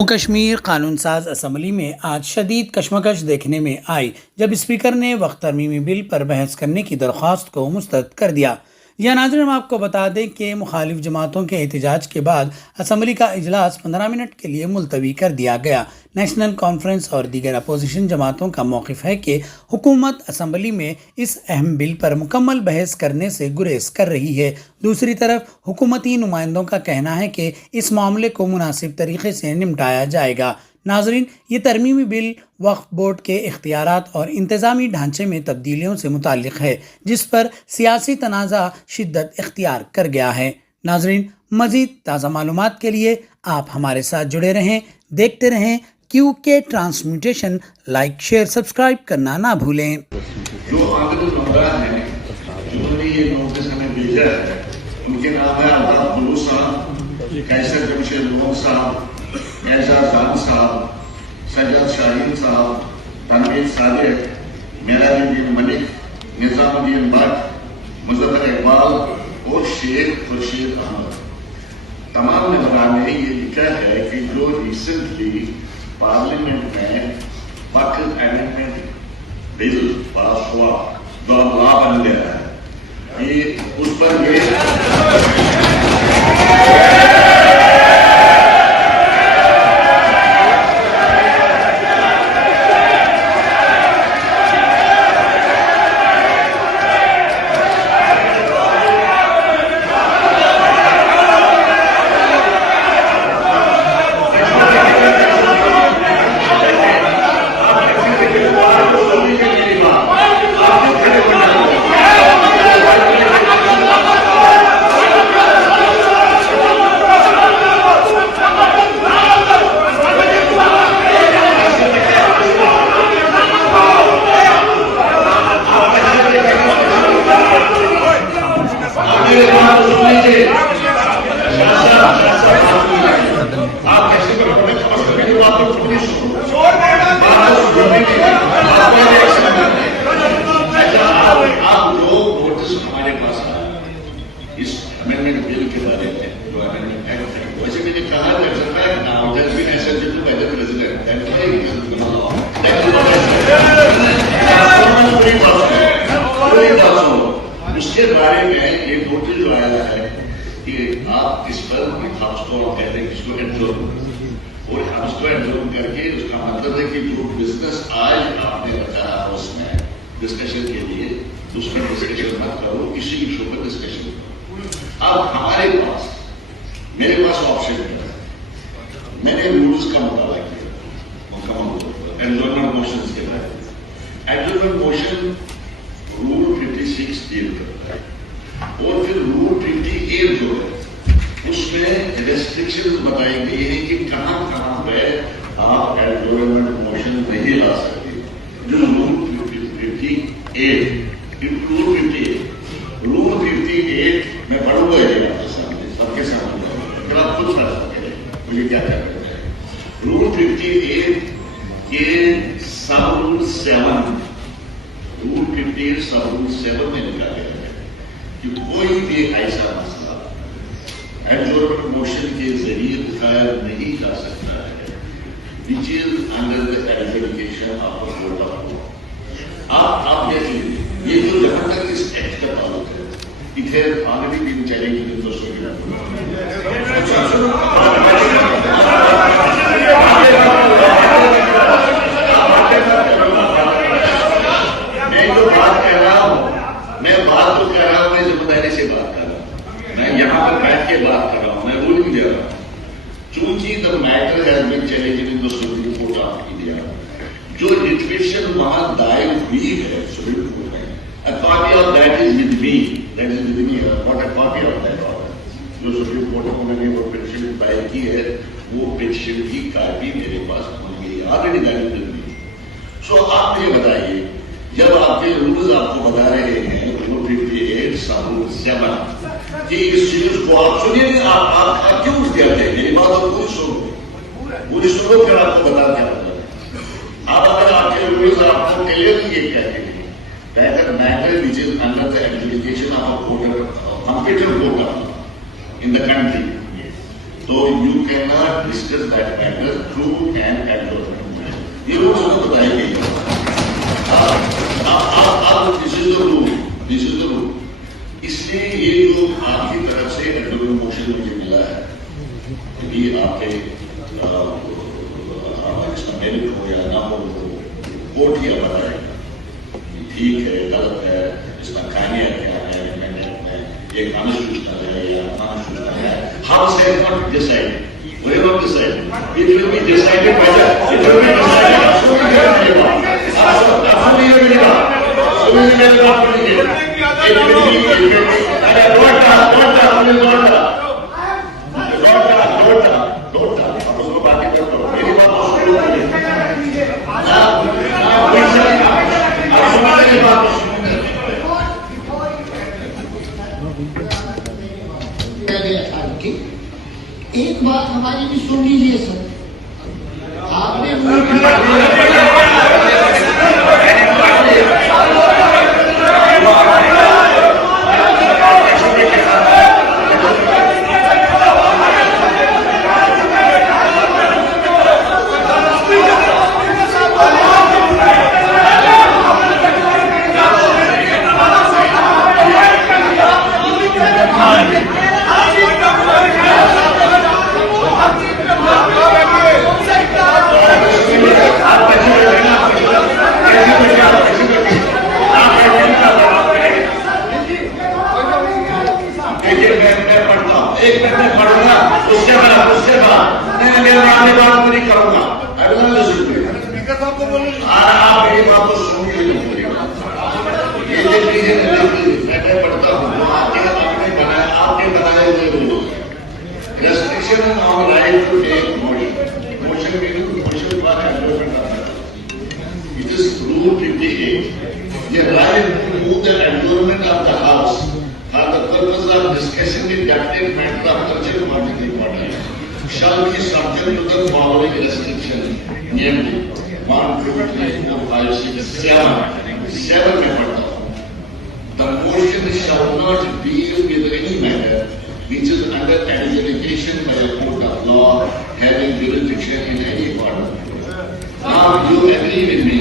जम्मू कश्मीर कानून साज असम्बली में आज शदीद कशमकश देखने में आई जब स्पीकर ने वक्त तरमीमी बिल पर बहस करने की दरख्वास्त को मुस्तरद कर दिया। या नाज़रीन, हम आपको बता दें कि मुखालिफ जमातों के एहतजाज के बाद असम्बली का इजलास 15 मिनट के लिए मुलतवी कर दिया गया। नेशनल कॉन्फ्रेंस और दीगर अपोजिशन जमातों का मौक़िफ़ है कि हुकूमत असम्बली में इस अहम बिल पर मुकम्मल बहस करने से गुरेज कर रही है। दूसरी तरफ हुकूमती नुमाइंदों का कहना है कि इस मामले को मुनासिब तरीके से निपटाया जाएगा। नाजरीन, ये तरमीमी बिल वक्फ बोर्ड के इख्तियारात और इंतज़ामी ढांचे में तब्दीलियों से मुताल्लिक है, जिस पर सियासी तनाज़ा शिद्दत इख्तियार कर गया है। नाजरीन, मज़ीद ताज़ा मालूमात के लिए आप हमारे साथ जुड़े रहें, देखते रहें QK transmutation. Like, share, subscribe करना ना भूलें। जो हैं जिन्होंने ये नोटिस हमें भेजा है, उनके नाम है अल्ताफ बुलू साहब, कैसर जमशेद लोन साहब, एजाज खान साहब, सज्जद शाहीन साहब, तनवीर सादिक, मेराजुद्दीन मलिक, निजामुद्दीन भट्ट, मुजफ्फर इकबाल और शेख खुर्शीद अहमद। तमाम मेहमान ने ये लिखा है कि जो रिसेंटली पार्लियामेंट में वक्त अमेंडमेंट बिल पास हुआ, जो अब लॉ बन गया है, ये उस पर उसके बारे में ये नोटिस जो आया है कि आप इस पर हाउस को कहते हैं किसको एडजॉर्न और हाउस को एडजॉर्न करके उसका मतलब है कि जो बिजनेस आज आपने बताया हाउस में डिस्कशन के लिए, उसमें डिस्कशन मत करो, किसी इशू पर डिस्कशन करो। अब हमारे पास मेरे पास ऑप्शन है, मैंने रूल्स का मुताला किया एडजॉर्नमेंट मोशन के बारे। एडजॉर्नमेंट मोशन रूल 56 डील करता है और फिर रूल 58 जो है उसमें रेस्ट्रिक्शन बताई गई है कि कहां कहां पे आप एडजॉर्नमेंट मोशन नहीं ला सकते। जो रूल 58 रूल 58 मैं पढ़ूंगा ये आपके सामने, सबके सामने, फिर आप खुद पढ़ सकते हैं मुझे क्या क्या करना है। रूल 58 के सब रूल 7 रूल 58 सब रूल 7 में लिखा गया है कि कोई भी ऐसा मसला एडजॉर्नमेंट मोशन के जरिए दायर नहीं जा सकता है which is under the adjudication of the court of law. आप देख लीजिए, ये जो जहां तक इस एक्ट का ताल्लुक है, it has already been challenged in the बात कर रहा हूं, मैं रूलिंग दे रहा हूं। चूंकि the matter has been challenged in the Supreme Court of India, जो लिटिगेशन वहां दायर हुई है सुप्रीम कोर्ट में, a copy of that is with me, that is with me, what a copy of that order जो Supreme Court ने वो petition file की है, वो पिटीशन की कॉपी मेरे पास पहुंच गई, already that is with me. So आप मुझे बताइए, जब आपके रूल्स आपको बता रहे हैं रूल 58 सब रूल 7 कि इस चीज को आप सुनिए, आप क्यों कहते हैं? मेरी बात और पूरी सुनो फिर आपको बता क्या होता है। अब अगर आपके रूल्स आपको क्लियरली ये कहते हैं that a matter which is under the adjudication of a court, competent court in the country, तो you can not discuss that matter through an advertisement. ये वो उसको बताएंगे। आप this is the rule, this is the rule. इसलिए ये जो आपकी तरफ से एडवर्टाइजमेंट मोशन मुझे मिला है, ये आपके इसका मेरिट हो या ना हो, कोर्ट ही बताएगा ठीक है गलत है, इसका कायदे क्या है, ये कॉन्स्टिट्यूशनल है या अनकॉन्स्टिट्यूशनल है। House has not decided, we have not decided, it will be decided by the, it will be decided आपको ये मिलेगा, सुनिए मेरी बात सुनिए, इट विल बी, अरे लोटा अब उसको बातें करते हो, मेरी बात तो सुनो, आप सुनिए मेरी बात तो सुनिए। एक बात हमारी भी सुन लीजिए सर, आपने एक मिनट में पढ़ूंगा, उसके बाद मैं मेरे बात पूरी करूंगा। आप ये बात तो सुनिए, ये देख लीजिए, मैं पढ़ता हूँ, आपने बनाए हुए rule, restriction on right to take motion, motion के बाद it is rule 58, the right to move the environment of the house for the purpose of discussing the definite matter of culture public importance shall be subject to the following restriction, namely 1, 2, 3, 4, 5, 6, 7 में पढ़ता हूँ। The motion shall not deal with any matter which is under adjudication by a court of law having jurisdiction in any part of the world. Now you agree with me